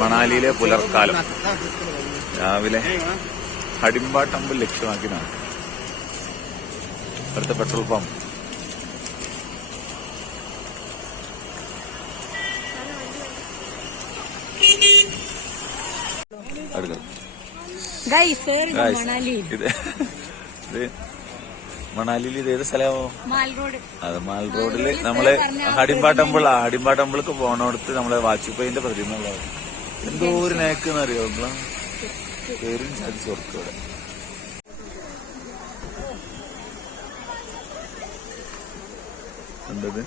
മണാലിയിലെ പുലർക്കാലം രാവിലെ ഹഡിംബ ടെമ്പിൾ ലക്ഷ്യമാക്കിയാണ് അടുത്ത petrol pump. ഇത് മണാലിയിൽ ഇത് ഏത് സ്ഥലമോ? അത് മാൽ റോഡില് നമ്മള് ഹഡിംബ ടെമ്പിൾക്ക് പോണോടത്ത് നമ്മളെ വാജ്പേയിന്റെ പ്രതിമ ഉള്ളത്. എന്തോ ഒരു നേക്കെന്ന് അറിയോ പേരും സാധിച്ചു കൊടുക്കും ഇവിടെ. എന്തത്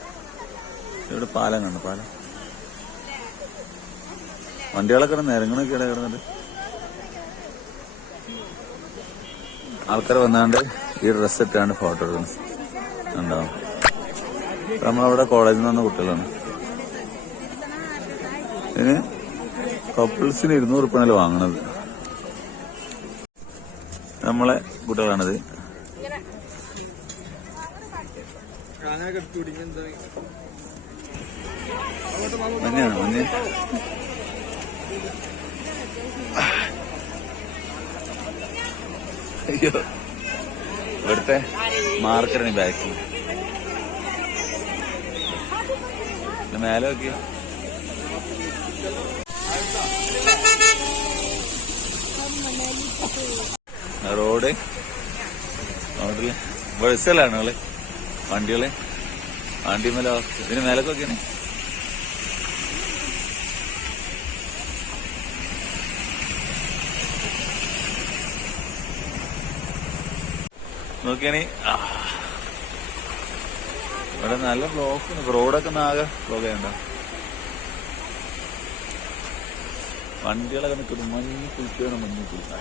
ഇവിടെ പാലം കണ്ടു, പാലം വണ്ടികളൊക്കെ നിരങ്ങണൊക്കെ കിടന്നിട്ട് ആൾക്കാർ വന്നാണ്ട് ഈ ഡ്രസ്സ് ഇട്ടാണ്ട് ഫോട്ടോ എടുക്കുന്നത് ഉണ്ടാവും. നമ്മളവിടെ കോളേജിൽ നിന്ന് വന്ന കുട്ടികളാണ്. ഇതിന് കപ്പിൾസിന് 200 ഉറുപ്പികയാണല്ലോ വാങ്ങണത്. നമ്മളെ കുട്ടികളാണിത്. മഞ്ഞാണ് മഞ്ഞ്. അയ്യോ ഇവിടുത്തെ മാർക്കറ്റാണ് ബാക്കിൽ. മേലെ നോക്കിയോ റോഡില് ബസ്സലാണ് നിങ്ങള് വണ്ടി മേലെ ഇതിന് മേലൊക്കെ നോക്കിയാണ്. നോക്കിയാണി ഇവിടെ നല്ല ബ്ലോക്ക്. റോഡൊക്കെ ആകെ ബ്ലോക്ക് ചെയ്യണ്ട. വണ്ടികളൊക്കെ നിൽക്കുന്നു. മഞ്ഞ് കുളിക്കുകയാണ്, മഞ്ഞ് കുളിക്കുക.